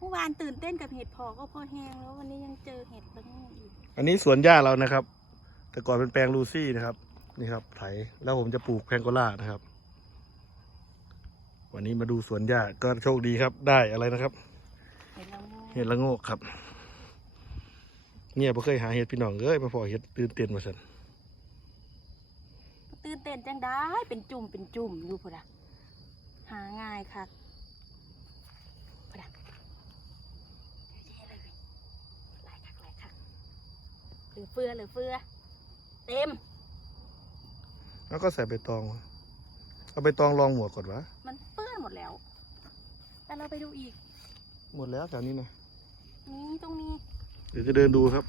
เมื่อวานตื่นเต้นกับเห็ดพอก็พอแห้งแล้ววันนี้ยังเจอเห็ดแล้วนี่อีกอันนี้สวนหญ้าเรานะครับ แต่ก่อนเป็นแปลงลูซี่นะครับ นี่ครับไถแล้วผมจะปลูกแพงโกล่านะครับ วันนี้มาดูสวนหญ้าก็โชคดีครับ ได้อะไรนะครับ เห็ดละโงกเห็ดละโงกครับ เนี่ยผมเคยหาเห็ดพี่น้องเอ้ยมาพอเห็ดตื่นเต้นมาสันตื่นเต้นจังได้เป็นจุ่มเป็นจุ่มอยู่พุ่นอะหาง่ายค่ะพุ่นอะเยอะๆเลยหลายคักหลายคัก เหลือเฟือเหลือเฟือ เต็ม แล้วก็ใส่ใบตองเอาใบตองรองหมวกก่อนวะ มันเปื้อนหมดแล้ว แต่เราไปดูอีก หมดแล้วแถวนี้นะนี่ตรงนี้ เดี๋ยวจะเดินดูครับ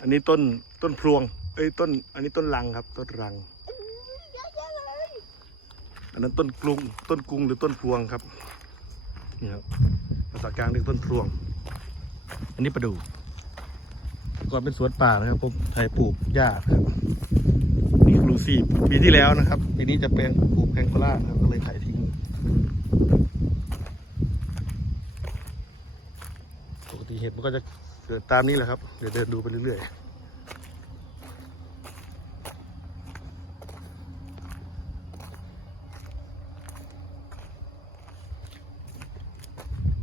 อันนี้ต้นต้นพรวง เอ้ยต้น อันนี้ต้นรังครับ ต้นรังเยอะแยะเลยอันนั้นต้นกรุง ต้นกรุงหรือต้นพรวงครับ นี่ครับภาษากลางเรียกต้นพรวง อันนี้ประดู่ ก่อนเป็นสวนป่านะครับผมไทยปลูกหญ้าครับนี่ลูซี่ปีที่แล้วนะครับปีนี้จะเป็นปลูกแพงโกล่านะครับก็เลยไถทิ้งปกติเห็ดมันก็จะเกิดตามนี้แหละครับเดี๋ยวเดินดูไปเรื่อยๆ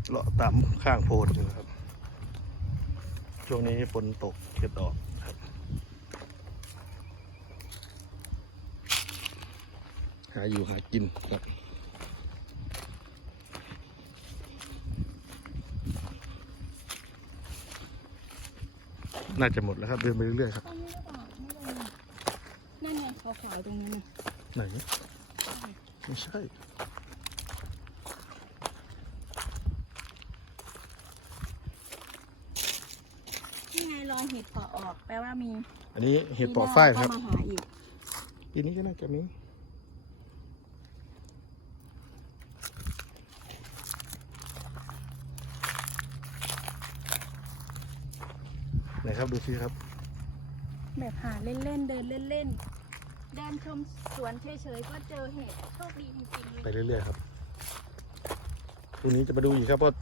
เลาะตามข้างโพดเลยนะครับ ช่วงนี้ฝนตกเห็ดออกครับหาอยู่หากินครับน่าจะหมดแล้วครับ เดินไปเรื่อยๆครับตรงนี้หรือเปล่าไม่เลยนั่นไงขาวๆตรงนั้นน่ะไหน ไม่ใช่ นี่ไง รอยเห็ดเพาะออก แปลว่ามีอันนี้เห็ดปอฝ้ายครับก็มาหาอีกปีนี้ก็น่าจะมี ไหนครับดูสิครับ แบบหาเล่นๆเดินเล่นๆเดินชมสวนเฉยๆก็เจอเห็ดโชคดีจริงๆไปเลยเรื่อยๆครับพรุ่งนี้จะมาดูอีกครับเพราะ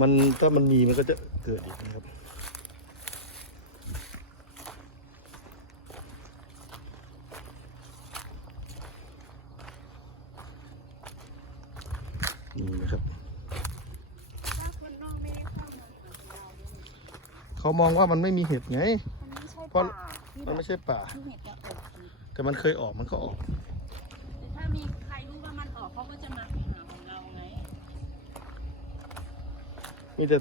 มันถ้ามันมีมันก็จะเกิดอีกนะครับ นี่นะครับถ้าคนนอกไม่ได้เข้ามาหาเราเนี่ยเขามองว่ามันไม่มีเห็ดไงมันไม่ใช่เพราะป่าที่มันแบบไม่ใช่ป่าที่เห็ดจะออกอีกแต่มันเคยออกมันก็ออกแต่ถ้ามีใครรู้ว่ามันออกเขาก็จะมาหาของเราไง มีแต่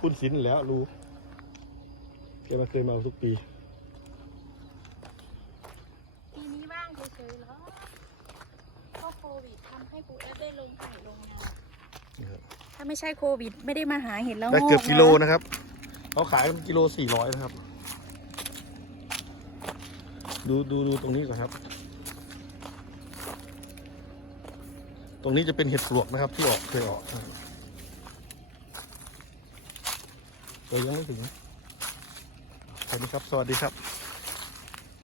คุณศิลป์แล้วรู้แกมาเคยมาทุกปี ปีนี้ว่างเฉยๆแล้วก็โควิดทำ ให้ปูเอฟได้ลงถ่ายลงงานนะครับถ้าไม่ใช่โควิด ไม่ได้มาหาเห็ดแล้วได้เกือบกิโลนะครับเขาขายกิโลสี่ร้อยนะครับ ดูดูดูตรงนี้ก่อนครับ ตรงนี้จะเป็นเห็ดปลวกนะครับ ที่ออกเคยออกนะครับเรายังไม่ถึงสวัสดีครับ สวัสดีครับ